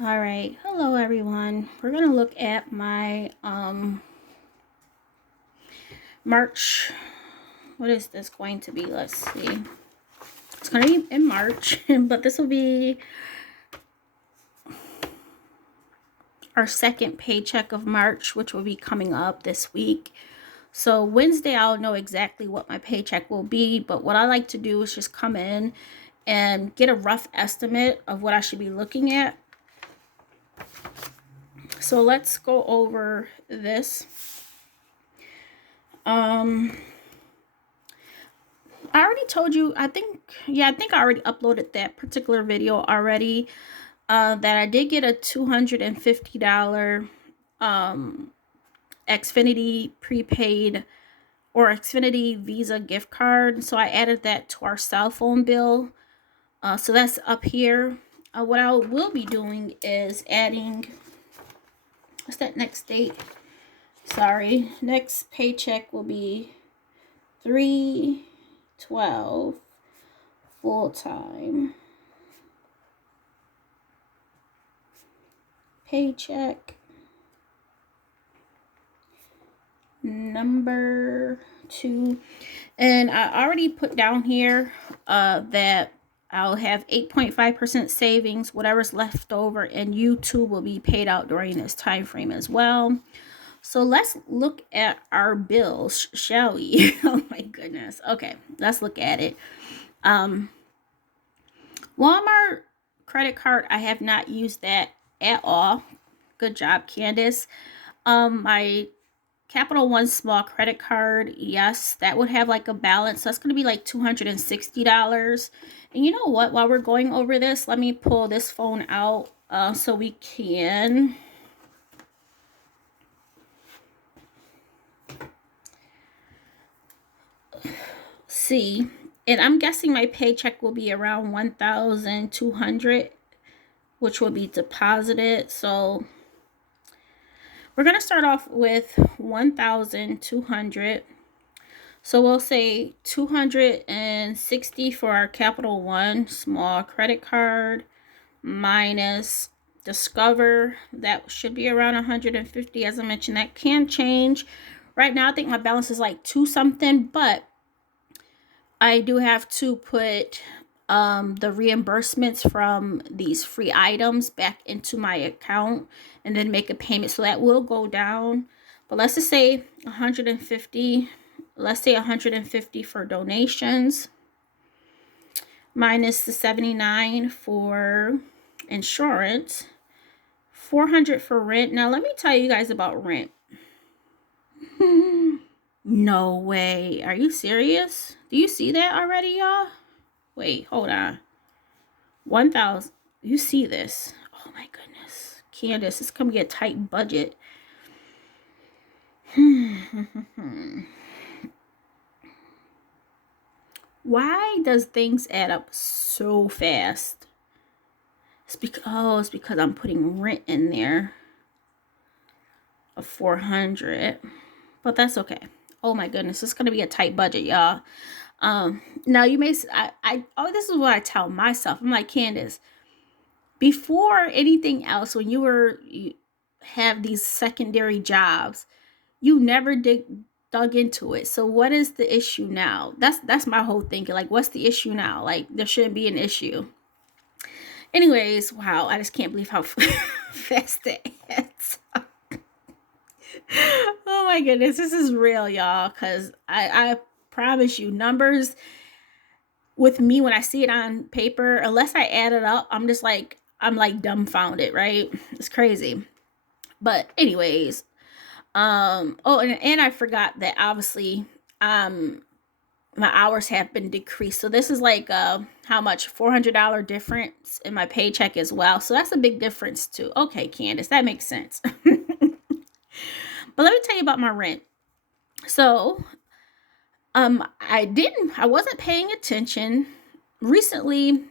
All right, hello everyone. We're gonna look at my March. What is this going to be? Let's see. It's gonna be in March, but this will be our second paycheck of March, which will be coming up this week. So Wednesday, I'll know exactly what my paycheck will be. But what I like to do is just come in and get a rough estimate of what I should be looking at. So let's go over this. I already told you, I think I already uploaded that particular video already, that I did get a $250 Xfinity prepaid or Xfinity Visa gift card. So I added that to our cell phone bill. So that's up here. What I will be doing is adding, what's that next date? Sorry, next paycheck will be 3/12 full-time paycheck number 2. And I already put down here that I'll have 8.5% savings. Whatever's left over and YouTube will be paid out during this time frame as well. So let's look at our bills, shall we? Oh my goodness. Okay, let's look at it. Walmart credit card, I have not used that at all. Good job, Candace. My Capital One small credit card, yes, that would have like a balance. That's going to be like $260. And you know what? While we're going over this, let me pull this phone out so we can see. And I'm guessing my paycheck will be around 1,200, which will be deposited. So we're going to start off with 1,200. So we'll say 260 for our Capital One small credit card minus Discover. That should be around 150. As I mentioned, that can change. Right now, I think my balance is like 2 something, but I do have to put the reimbursements from these free items back into my account and then make a payment. So that will go down. But let's just say 150. Let's say 150 for donations minus the 79 for insurance, 400 for rent. Now let me tell you guys about rent. No way. Are you serious? Do you see that already, y'all? Wait, hold on. 1,000. You see this? Oh my goodness. Candace, it's gonna be a tight budget. Why does things add up so fast? It's because I'm putting rent in there of 400. But that's okay. Oh my goodness, it's gonna be a tight budget, y'all. Now you may this is what I tell myself. I'm like, Candace, before anything else, when you have these secondary jobs, you never dug into it. So what is the issue now? That's my whole thinking. Like, what's the issue now? Like, there shouldn't be an issue. Anyways, wow, I just can't believe how fast that adds up. Oh my goodness, this is real, y'all, because I promise you, numbers with me, when I see it on paper, unless I add it up, I'm like dumbfounded, right? It's crazy. But anyways, and I forgot that obviously my hours have been decreased. So this is like how much? $400 difference in my paycheck as well. So that's a big difference too. Okay, Candace, that makes sense. But let me tell you about my rent. So I wasn't paying attention. Recently,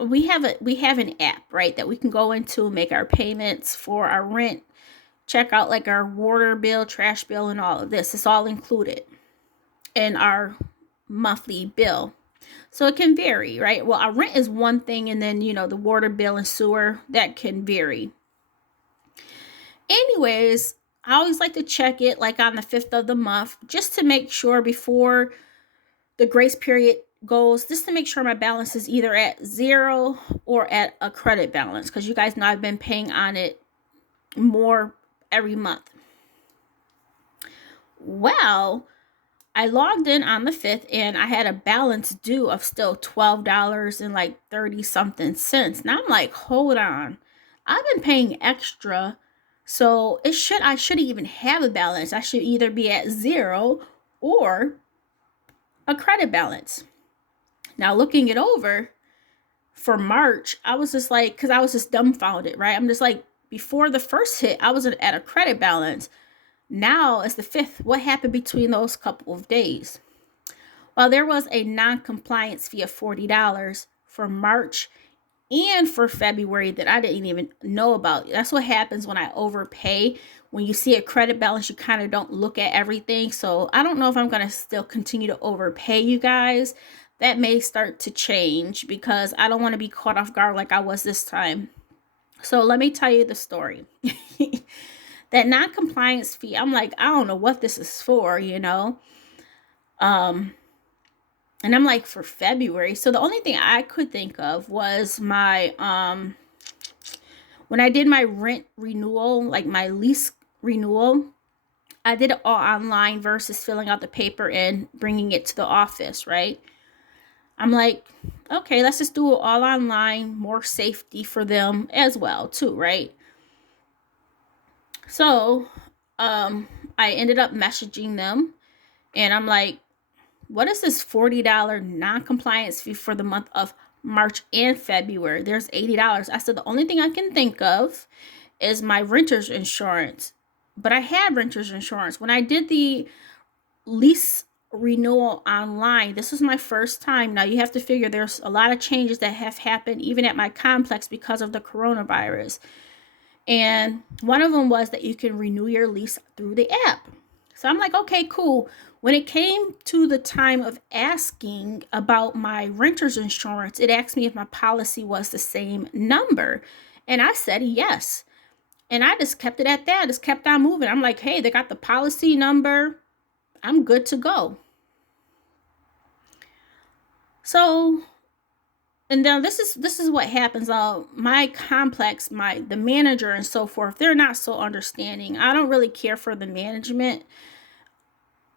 we have an app, right, that we can go into, make our payments for our rent, check out like our water bill, trash bill, and all of this. It's all included in our monthly bill. So it can vary, right? Well, our rent is one thing, and then, the water bill and sewer, that can vary. Anyways, I always like to check it like on the 5th of the month just to make sure before the grace period goes, just to make sure my balance is either at zero or at a credit balance, because you guys know I've been paying on it more every month. Well, I logged in on the 5th and I had a balance due of still $12 and like 30 something cents. Now I'm like, hold on. I've been paying extra. So I shouldn't even have a balance. I should either be at zero or a credit balance. Now looking it over for March, I was just like, because I was just dumbfounded, right? I'm just like, before the first hit, I was at a credit balance. Now it's the 5th. What happened between those couple of days? Well, there was a non-compliance fee of $40 for March and for February that I didn't even know about. That's what happens when I overpay. When you see a credit balance, you kind of don't look at everything. So I don't know if I'm going to still continue to overpay you guys. That may start to change because I don't want to be caught off guard like I was this time. So let me tell you the story. That non-compliance fee, I'm like, I don't know what this is for, and I'm like, for February. So the only thing I could think of was my when I did my rent renewal, like my lease renewal, I did it all online versus filling out the paper and bringing it to the office, right? I'm like, okay, let's just do it all online, more safety for them as well, too, right? So, I ended up messaging them and I'm like, what is this $40 non-compliance fee for the month of March and February? There's $80. I said, the only thing I can think of is my renter's insurance. But I had renter's insurance. When I did the lease renewal online, this was my first time. Now you have to figure there's a lot of changes that have happened even at my complex because of the coronavirus. And one of them was that you can renew your lease through the app. So I'm like, okay, cool. When it came to the time of asking about my renter's insurance, it asked me if my policy was the same number. And I said yes. And I just kept it at that. I just kept on moving. I'm like, hey, they got the policy number. I'm good to go. So, and then this is what happens. My complex, the manager and so forth, they're not so understanding. I don't really care for the management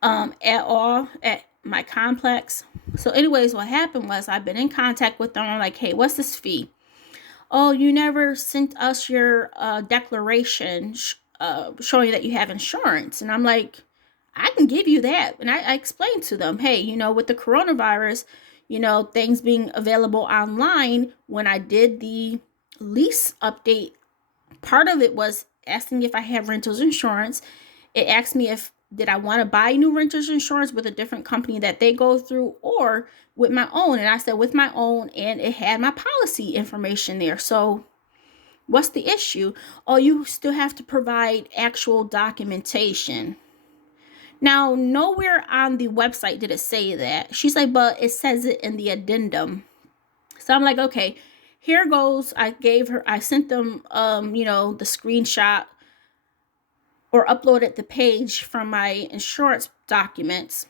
at all at my complex. So anyways, what happened was I've been in contact with them. I'm like, hey, what's this fee? Oh, you never sent us your declaration showing that you have insurance. And I'm like, I can give you that. And I explained to them, hey, with the coronavirus, things being available online, when I did the lease update, part of it was asking if I have renters insurance. It asked me did I want to buy new renters insurance with a different company that they go through or with my own. And I said with my own, and it had my policy information there. So what's the issue? Oh, you still have to provide actual documentation. Now, nowhere on the website did it say that. She's like, but it says it in the addendum. So I'm like, okay, here goes. I sent them, the screenshot or uploaded the page from my insurance documents.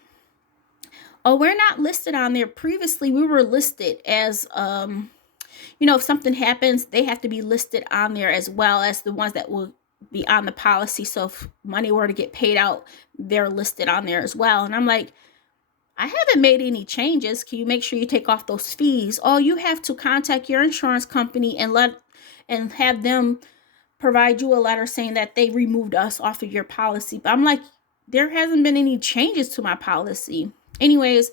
Oh, we're not listed on there. Previously, we were listed as, if something happens, they have to be listed on there as well as the ones that will be on the policy. So if money were to get paid out, they're listed on there as well. And I'm like, I haven't made any changes. Can you make sure you take off those fees? Oh, you have to contact your insurance company and have them provide you a letter saying that they removed us off of your policy. But I'm like, there hasn't been any changes to my policy. Anyways,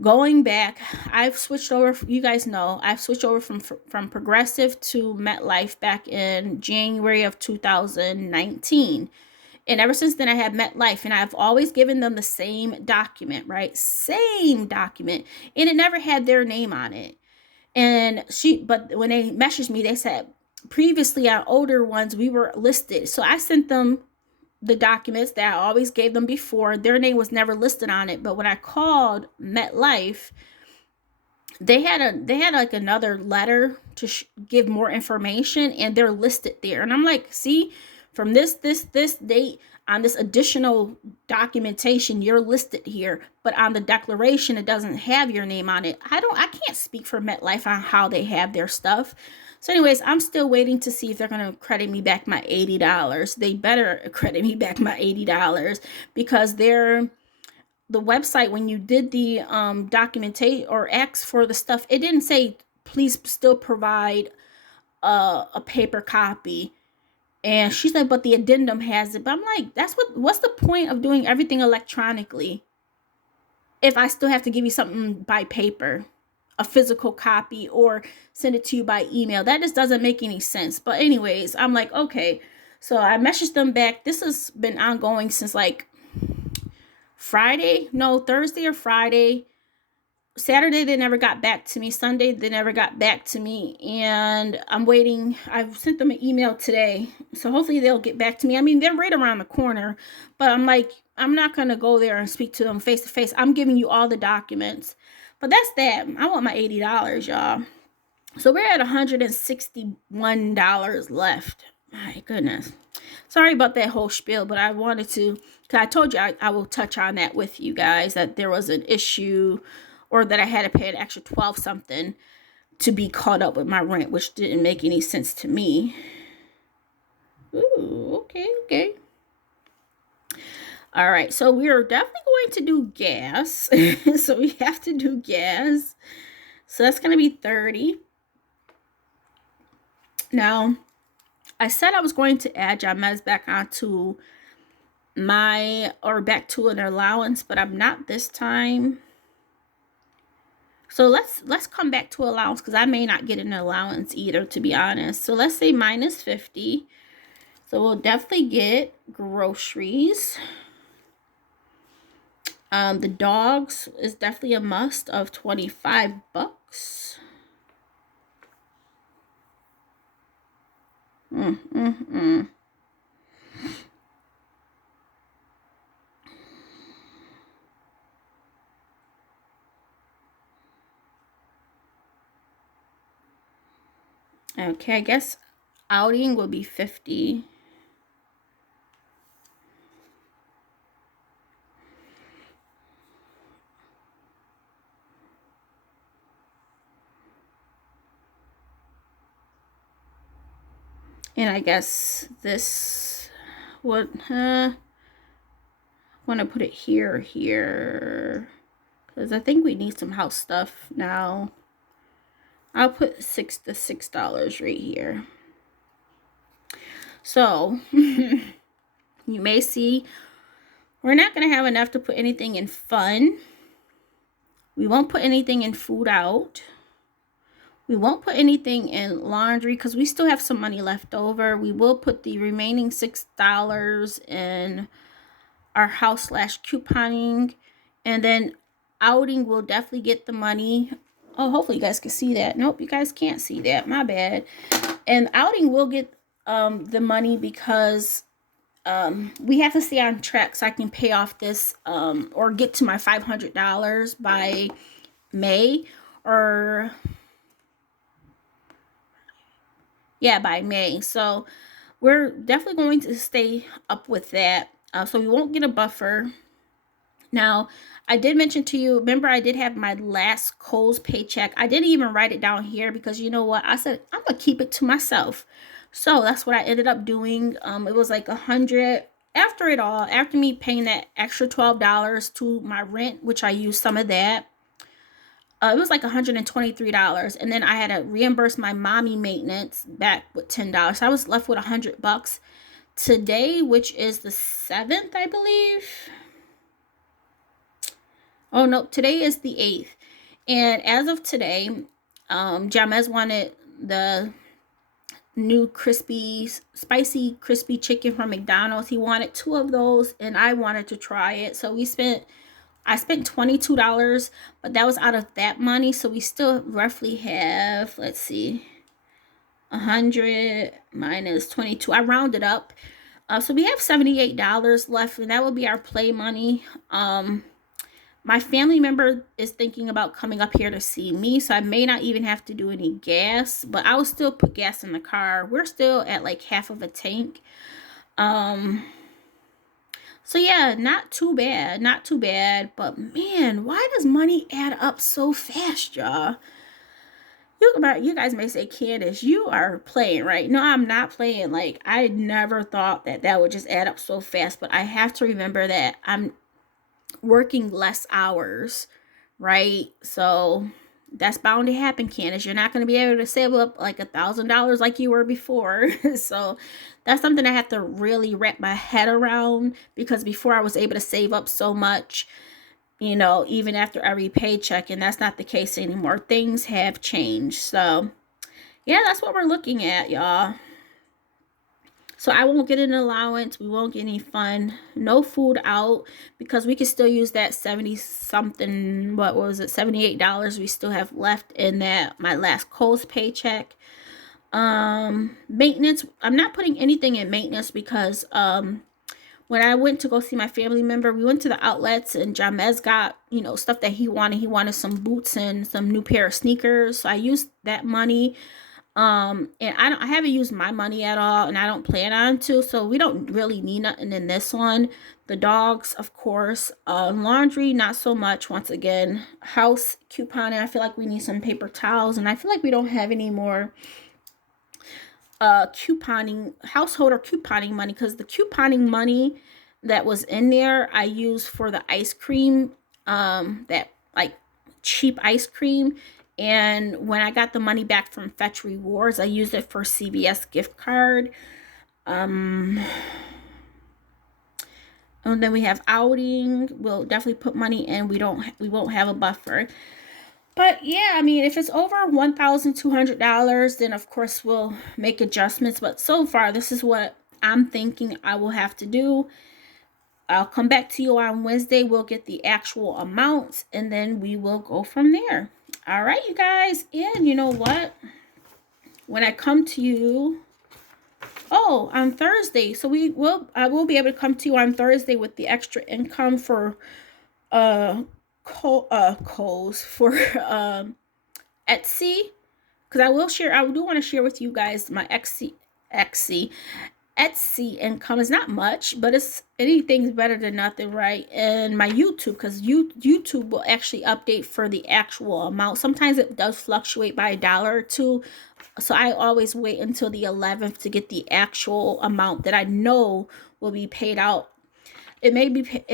going back, I've switched over. You guys know I've switched over from Progressive to MetLife back in January of 2019. And ever since then, I have MetLife, and I've always given them the same document, right? Same document. And it never had their name on it. But when they messaged me, they said, previously on older ones, we were listed. So I sent them the documents that I always gave them before. Their name was never listed on it, but when I called MetLife, they had like another letter to give more information, and they're listed there. And I'm like, see, from this date on this additional documentation, you're listed here, but on the declaration it doesn't have your name on it. I can't speak for MetLife on how they have their stuff. So anyways, I'm still waiting to see if they're going to credit me back my $80. They better credit me back my $80, because the website, when you did the documentation or ask for the stuff, it didn't say please still provide a paper copy. And she said, but the addendum has it. But I'm like, what's the point of doing everything electronically if I still have to give you something by paper, a physical copy, or send it to you by email? That just doesn't make any sense. But anyways, I'm like, okay. So I messaged them back. This has been ongoing since like Thursday or Friday. Saturday, they never got back to me. Sunday, they never got back to me. And I'm waiting. I've sent them an email today, so hopefully they'll get back to me. I mean, they're right around the corner, but I'm like, I'm not going to go there and speak to them face to face. I'm giving you all the documents. But that's that. I want my $80, y'all. So we're at $161 left. My goodness. Sorry about that whole spiel, but I wanted to, because I told you I will touch on that with you guys, that there was an issue, or that I had to pay an extra 12 something to be caught up with my rent, which didn't make any sense to me. Ooh, okay. All right, so we are definitely going to do gas. So we have to do gas. So that's going to be 30. Now, I said I was going to add Jamez back onto back to an allowance, but I'm not this time. So let's come back to allowance, because I may not get an allowance either, to be honest. So let's say minus 50. So we'll definitely get groceries. The dogs is definitely a must of $25. Okay, I guess outing will be 50. And I guess this would want to put it here, because I think we need some house stuff now. I'll put $6 right here. So you may see we're not going to have enough to put anything in fun. We won't put anything in food out. We won't put anything in laundry, because we still have some money left over. We will put the remaining $6 in our house / couponing. And then outing will definitely get the money. Oh, hopefully you guys can see that. Nope, you guys can't see that. My bad. And outing will get the money, because we have to stay on track so I can pay off this or get to my $500 by May, or yeah, by May. So we're definitely going to stay up with that. So we won't get a buffer. Now, I did mention to you, remember I did have my last Kohl's paycheck. I didn't even write it down here, because you know what? I said, I'm going to keep it to myself. So that's what I ended up doing. It was like $100 after it all, after me paying that extra $12 to my rent, which I used some of that. It was like $123, and then I had to reimburse my mommy maintenance back with $10. So I was left with $100 today, which is the 7th, I believe. Oh no, today is the 8th, and as of today, Jamez wanted the new spicy crispy chicken from McDonald's. He wanted 2 of those, and I wanted to try it. So I spent $22, but that was out of that money. So we still roughly have, let's see, 100 minus 22. I rounded up. So we have $78 left, and that will be our play money. My family member is thinking about coming up here to see me, so I may not even have to do any gas, but I will still put gas in the car. We're still at like half of a tank. So yeah, not too bad, not too bad. But man, why does money add up so fast, y'all? You guys may say, Candace, you are playing, right? No, I'm not playing. Like, I never thought that that would just add up so fast, but I have to remember that I'm working less hours, right? So that's bound to happen, Candace. You're not going to be able to save up like $1,000 like you were before. So that's something I have to really wrap my head around, because before I was able to save up so much, you know, even after every paycheck, and that's not the case anymore. Things have changed. So yeah, that's what we're looking at, y'all. So I won't get an allowance. We won't get any fun. No food out, because we can still use that 70 something, what was it, $78 we still have left in that my last Kohl's paycheck. Maintenance, I'm not putting anything in maintenance, because when I went to go see my family member, we went to the outlets, and Jamez got, you know, stuff that he wanted. He wanted some boots and some new pair of sneakers. So I used that money. And I haven't used my money at all, and I don't plan on to, so we don't really need nothing in this one. The dogs, of course. Laundry, not so much. Once again, house couponing, I feel like we need some paper towels, and I feel like we don't have any more couponing, household or couponing money, because the couponing money that was in there I used for the ice cream, that like cheap ice cream. And when I got the money back from Fetch Rewards, I used it for CVS gift card. And then we have outing. We'll definitely put money in. We won't have a buffer. But yeah, I mean, if it's over $1,200, then of course we'll make adjustments. But so far, this is what I'm thinking I will have to do. I'll come back to you on Wednesday. We'll get the actual amounts, and then we will go from there. All right, you guys. And you know what? When I come to you, on Thursday. So I will be able to come to you on Thursday with the extra income for Kohl's, for Etsy, because I do want to share with you guys my Etsy income. Is not much, but it's anything's better than nothing, right? And my YouTube, because YouTube will actually update for the actual amount. Sometimes it does fluctuate by $1 or $2, so I always wait until the 11th to get the actual amount that I know will be paid out. It may be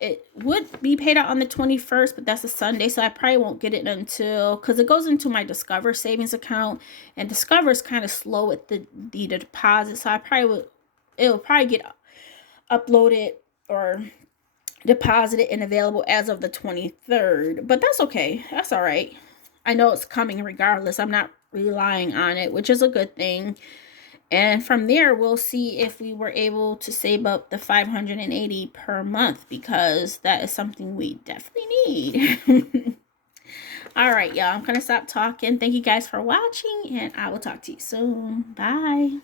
it would be paid out on the 21st, but that's a Sunday, so I probably won't get it until, because it goes into my Discover savings account, and Discover is kind of slow with the deposit, so it'll probably get uploaded or deposited and available as of the 23rd, but that's okay. That's all right. I know it's coming regardless. I'm not relying on it, which is a good thing. And from there, we'll see if we were able to save up the $580 per month, because that is something we definitely need. All right, y'all. I'm going to stop talking. Thank you guys for watching, and I will talk to you soon. Bye.